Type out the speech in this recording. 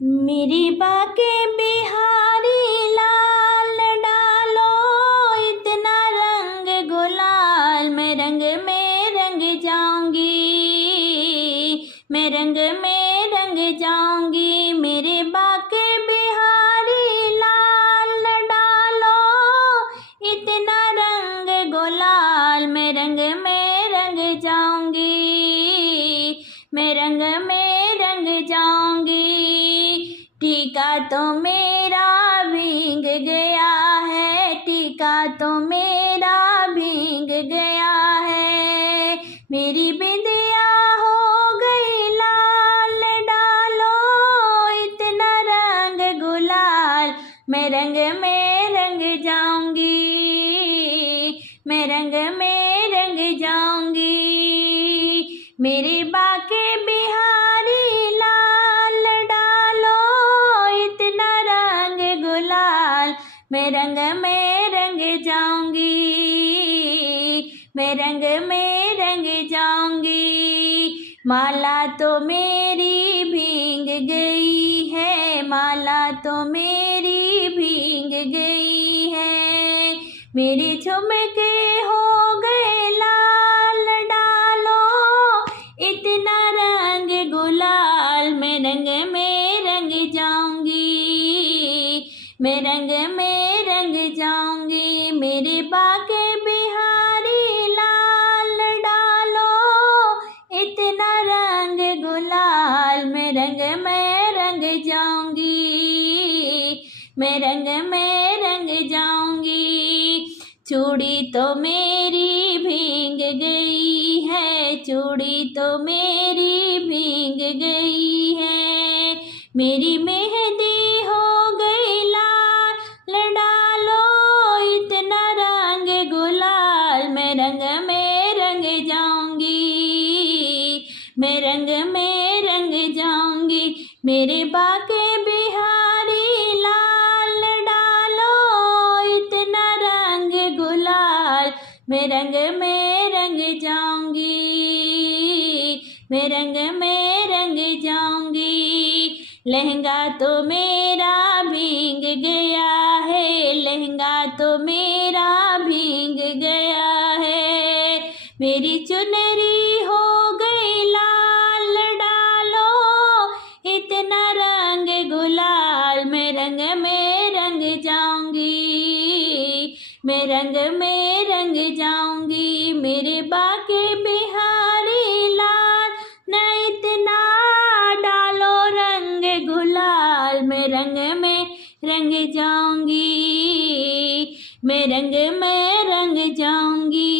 मेरी बाकें बिहारी लाल डालो इतना रंग गुलाल, मैं रंग में रंग जाऊंगी, मैं रंग में रंग जाऊंगी। मेरे बाकें बिहारी लाल डालो इतना रंग गुलाल, मैं रंग में रंग जाऊंगी, मैं रंग में रंग जाऊंगी। टीका तो मेरा भीग गया है, टीका तो मेरा भीग गया है। मेरी बिंदिया हो गई लाल डालो इतना रंग गुलाल, मैं रंग में रंग जाऊंगी, मैं रंग में रंग जाऊंगी। मेरे बाकें बिहारी लाल डालो इतना रंग गुलाल, मैं रंग में रंग जाऊंगी, मैं रंग में रंग जाऊंगी। माला तो मेरी भीग गई है, माला तो मेरी भीग गई है। मेरी झुमके हो गए लाल डालो इतना रंग गुलाल, मैं रंग में रंग जाऊंगी, मैं रंग में रंग जाऊंगी। मेरे बाकें बिहारी लाल डालो इतना रंग गुलाल, मैं रंग में रंग जाऊंगी, मैं रंग में रंग जाऊंगी। चूड़ी तो मेरी भीग गई है, चूड़ी तो मेरी भीग गई है। मेरी मेहंदी हो गई लाल डालो इतना रंग गुलाल, मैं रंग में रंग जाऊंगी, मैं रंग में रंग जाऊंगी। मेरे बाकें बिहारी लाल डालो इतना रंग गुलाल, मैं रंग में रंग जाऊंगी, मैं रंग में रंग जाऊंगी। लहंगा तो मेरा भीग गया है, लहंगा तो मेरा भीग गया है। मेरी चुनरी हो गई लाल डालो इतना रंग गुलाल, मैं रंग में रंग जाऊंगी, मैं रंग में रंग जाऊंगी। मेरे बाकें बिहारी लाल न इतना डालो रंग गुलाल, मैं रंग में रंग जाऊंगी, मैं रंग में रंग जाऊंगी।